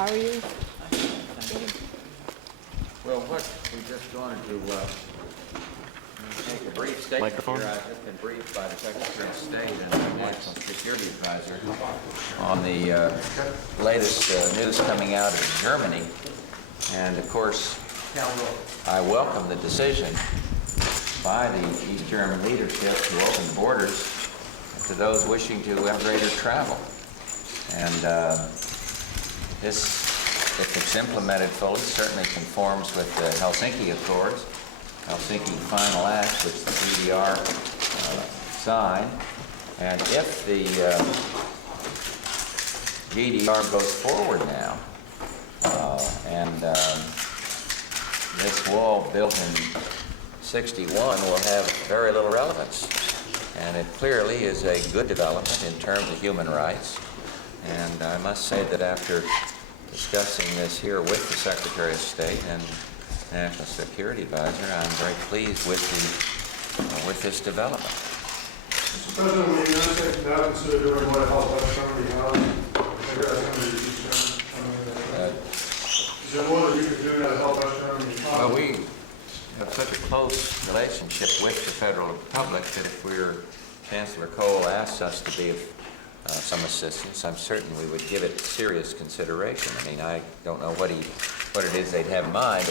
How are you? Well, what we just wanted to make a brief statement here. I've just been briefed by the Secretary of State and the National Security Advisor on the latest news coming out of Germany. And of course, I welcome the decision by the East German leadership to open borders to those wishing to have greater travel. And this, if it's implemented fully, certainly conforms with the Helsinki Accords, Helsinki Final Act, which the GDR signed. And if the GDR goes forward now, this wall built in '61 will have very little relevance. And it clearly is a good development in terms of human rights. And I must say that after discussing this here with the Secretary of State and National Security Advisor, I'm very pleased with this development. Mr. President, will the United States now consider doing what help West Germany has? Is there more that you could do to help West Germany? Well, we have such a close relationship with the Federal Republic that if Chancellor Kohl asks us to be of some assistance, I'm certain we would give it serious consideration. I mean, I don't know what it is they'd have in mind,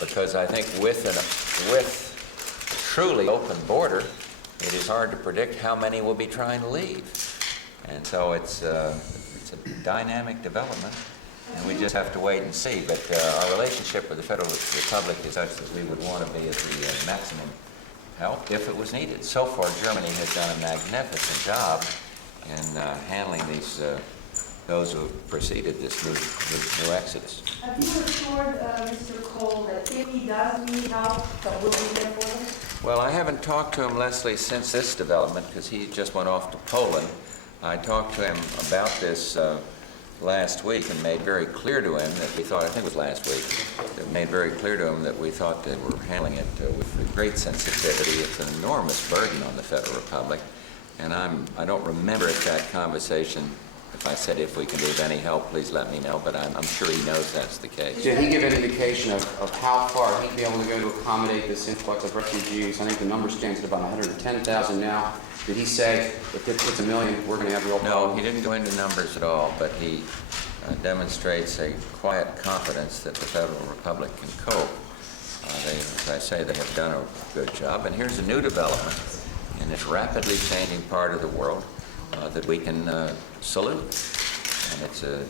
because I think with a truly open border, it is hard to predict how many will be trying to leave. And so it's a dynamic development, and we just have to wait and see. But our relationship with the Federal Republic is such that we would want to be at the maximum help if it was needed. So far, Germany has done a magnificent job in handling those who have preceded this new exodus. Have you assured Mr. Kohl that if he does need help, that we'll be there for him? Well, I haven't talked to him, Leslie, since this development, because he just went off to Poland. I talked to him about this last week and made very clear to him that we thought, I think it was last week, that made very clear to him that we thought they were handling it with great sensitivity. It's an enormous burden on the Federal Republic. And I don't remember that conversation. If I said, if we can be of any help, please let me know, but I'm sure he knows that's the case. Did he give an indication of how far he'd be able to go to accommodate this influx of refugees? I think the number stands at about 110,000 now. Did he say, if it hits 1 million, we're going to have real problems? No, he didn't go into numbers at all, but he demonstrates a quiet confidence that the Federal Republic can cope. As I say, they have done a good job. And here's a new development in this rapidly changing part of the world that we can salute. And it's a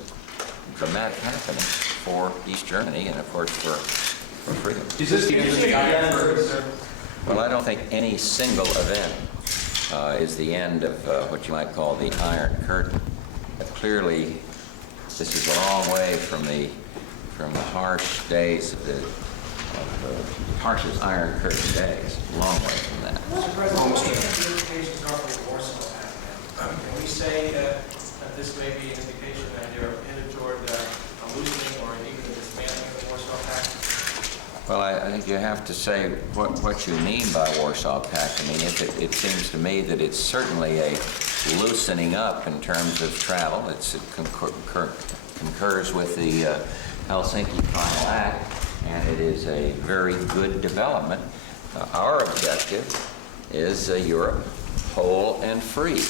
dramatic happening for East Germany and, of course, for freedom. Is this the end of the Iron Curtain, sir? Well, I don't think any single event is the end of what you might call the Iron Curtain. But clearly, this is a long way from the harsh days of the harshest Iron Curtain days. A long way from that. Mr. President, what do you think the implications are for the Warsaw Pact? Can we say that this may be an indication that they're headed toward a loosening or even a dismantling of the Warsaw Pact? Well, I think you have to say what you mean by Warsaw Pact. I mean, it seems to me that it's certainly a loosening up in terms of travel. It concurs with the Helsinki Final Act, and it is a very good development. Our objective is a Europe whole and free.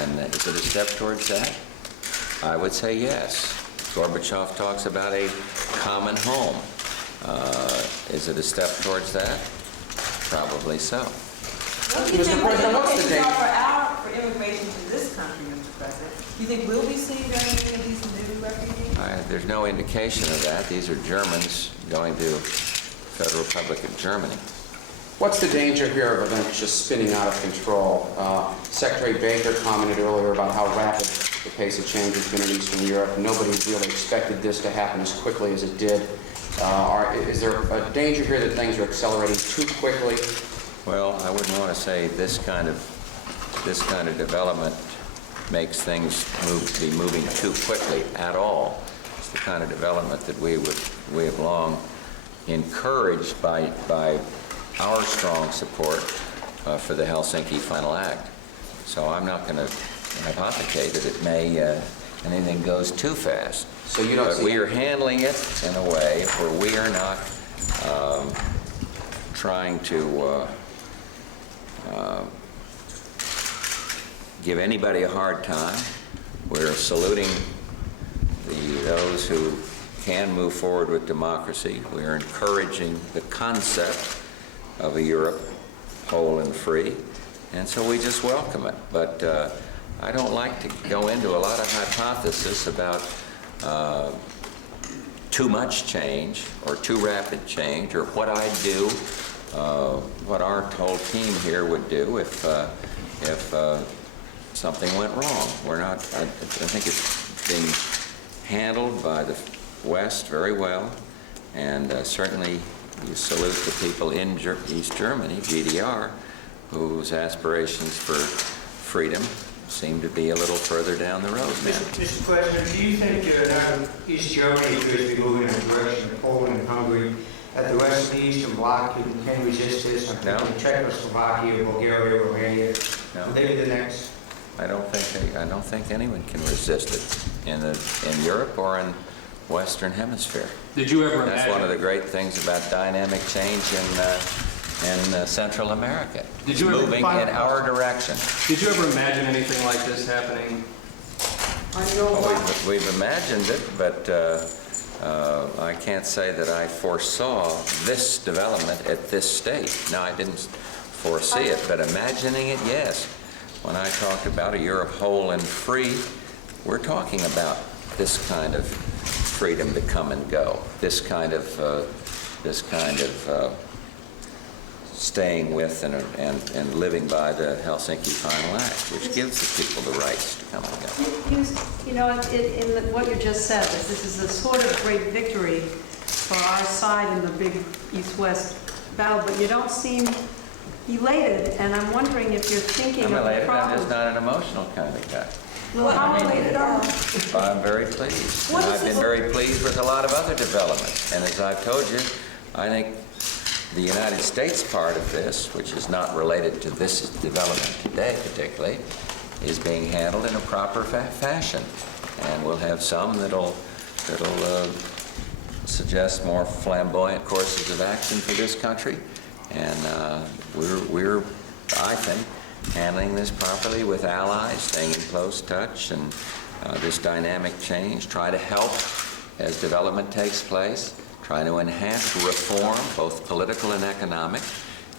And is it a step towards that? I would say yes. Gorbachev talks about a common home. Is it a step towards that? Probably so. What do you think the implications are for immigration to this country, Mr. President? Do you think we'll be seeing very many of these new refugees? There's no indication of that. These are Germans going to the Federal Republic of Germany. What's the danger here of events just spinning out of control? Secretary Baker commented earlier about how rapid the pace of change has been in Eastern Europe. Nobody really expected this to happen as quickly as it did. Is there a danger here that things are accelerating too quickly? Well, I wouldn't want to say this kind of development makes things be moving too quickly at all. It's the kind of development that we have long encouraged by our strong support for the Helsinki Final Act. So I'm not going to hypothecate that anything goes too fast. So you don't But see... we are handling it in a way where we are not trying to give anybody a hard time. We're saluting those who can move forward with democracy. We are encouraging the concept of a Europe whole and free, and so we just welcome it. But I don't like to go into a lot of hypothesis about too much change or too rapid change, or what I'd do, what our whole team here would do if something went wrong. We're not, I think it's being handled by the West very well, and certainly you salute the people in East Germany, GDR, whose aspirations for freedom seem to be a little further down the road now. Mr. President, do you think now East Germany appears to be moving in the direction of Poland and Hungary, that the rest of the Eastern Bloc can resist this? I'm thinking Czechoslovakia, Bulgaria, Romania. No. Will they be the next? I don't think anyone can resist it in Europe or in Western Hemisphere. Did you ever That's one of imagine? the great things about dynamic change in Central America. Did you It's ever moving find- in our direction. Did you ever imagine anything like this happening? Well, we've imagined it, but I can't say that I foresaw this development at this stage. No, I didn't foresee it, but imagining it, yes. When I talked about a Europe whole and free, we're talking about this kind of freedom to come and go, this kind of staying with and living by the Helsinki Final Act, which gives the people the rights to come and go. You know, in what you just said, this is a sort of great victory for our side in the big East-West battle, but you don't seem elated, and I'm wondering if you're thinking I'm of the elated, I'm just problems. not an emotional kind of guy. Well, how elated are you? I'm very pleased. What And is I've been this- very pleased with a lot of other developments. And as I've told you, I think the United States part of this, which is not related to this development today particularly, is being handled in a proper fashion. And we'll have some that'll suggest more flamboyant courses of action for this country. And we're, I think, handling this properly with allies, staying in close touch, and this dynamic change, try to help as development takes place, try to enhance reform, both political and economic.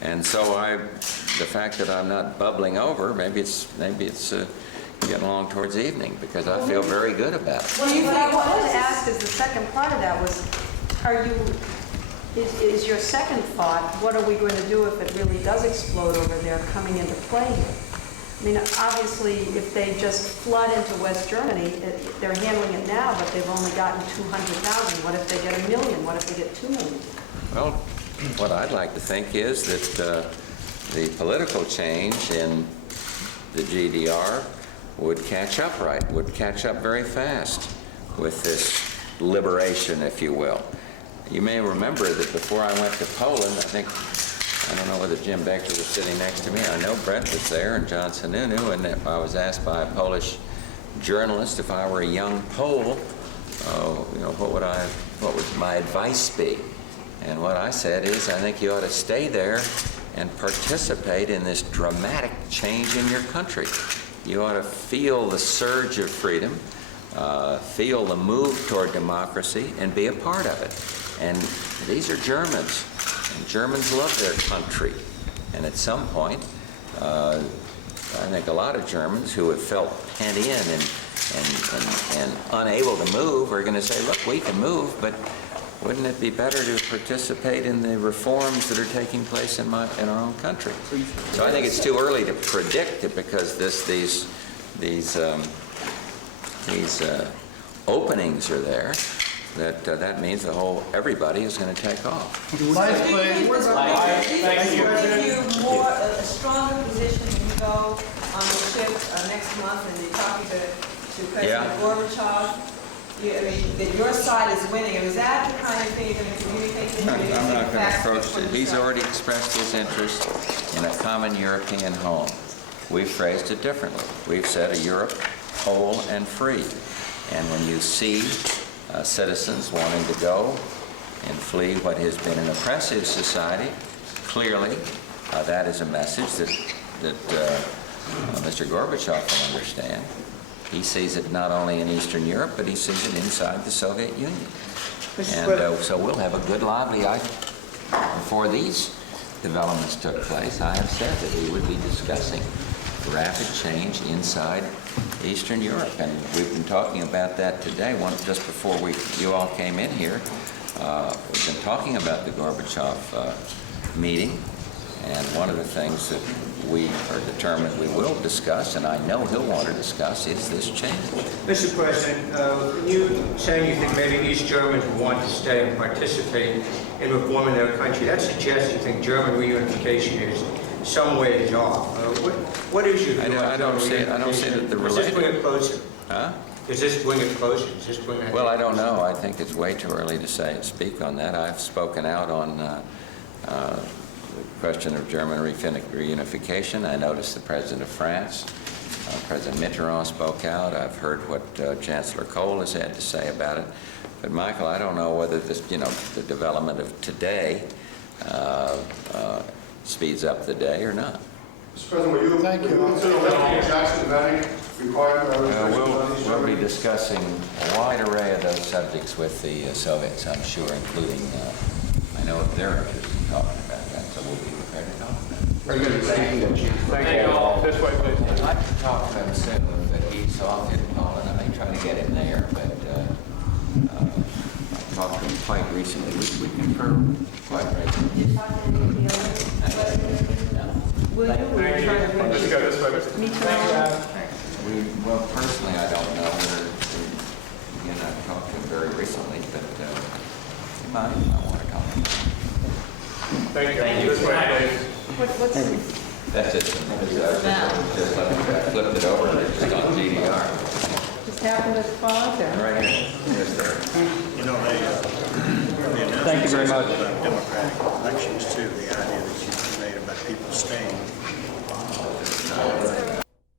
And so the fact that I'm not bubbling over, maybe it's getting along towards evening, because I feel very good about it. Well, what I wanted to ask is the second part of that was, is your second thought, what are we going to do if it really does explode over there coming into play here? I mean, obviously, if they just flood into West Germany, they're handling it now, but they've only gotten 200,000. What if they get 1 million? What if they get 2 million? Well, what I'd like to think is that the political change in the GDR would catch up very fast with this liberation, if you will. You may remember that before I went to Poland, I don't know whether Jim Baker was sitting next to me. I know Brett was there and John Sununu, and I was asked by a Polish journalist if I were a young Pole, what would my advice be? And what I said is, I think you ought to stay there and participate in this dramatic change in your country. You ought to feel the surge of freedom, feel the move toward democracy, and be a part of it. And these are Germans, and Germans love their country. And at some point, I think a lot of Germans who have felt pent in and unable to move are going to say, look, we can move, but wouldn't it be better to participate in the reforms that are taking place in our own country? So I think it's too early to predict it, because these openings are there. That means everybody is going to take off. Lights, please. Thank you. Give you a stronger position when you go on the ship next month and you're talking to President Gorbachev. I mean, that your side is winning. Is that the kind of thing you're going to communicate to him? I'm not going to approach it. He's already expressed his interest in a common European home. We've phrased it differently. We've said a Europe whole and free. And when you see citizens wanting to go and flee what has been an oppressive society. Clearly, that is a message that Mr. Gorbachev will understand. He sees it not only in Eastern Europe, but he sees it inside the Soviet Union. And so we'll have a good, lively, before these developments took place, I have said that we would be discussing rapid change inside Eastern Europe. And we've been talking about that today, just before you all came in here. We've been talking about the Gorbachev meeting, and one of the things that we are determined we will discuss, and I know he'll want to discuss, is this change. Mr. President, when you saying you think maybe East Germans will want to stay and participate in reforming their country, that suggests you think German reunification is some ways off. What is your view? I don't see that the Does this bring related. it closer? Huh? Does this bring it closer? Does this bring that? Well, I don't know. I think it's way too early to speak on that. I've spoken out on the question of German reunification. I noticed the President of France, President Mitterrand, spoke out. I've heard what Chancellor Kohl has had to say about it. But Michael, I don't know whether this, the development of today speeds up the day or not. Mr. President, will you consider lifting Jackson vetting requirement? We'll be discussing a wide array of those subjects with the Soviets, I'm sure, including, I know they're interested in talking about that, so we'll be prepared to talk about it. Very good. Thank you all. This way, please. I'd like to talk to him soon, but he's off in Poland. I may try to get him there, but I talked to him quite recently. We confirmed quite recently. Will you? Thank you. Let's go this way, Mr. Me too. Well, personally, I don't know. Again, I've talked to him very recently, but he might want to come. Thank you. This way, please. What's That's it. Just flipped it over and it's just on GDR. just happened to fall out there? Right here. Yes, sir. You know, the Thank you very much. about democratic elections too, the idea that you made about people staying.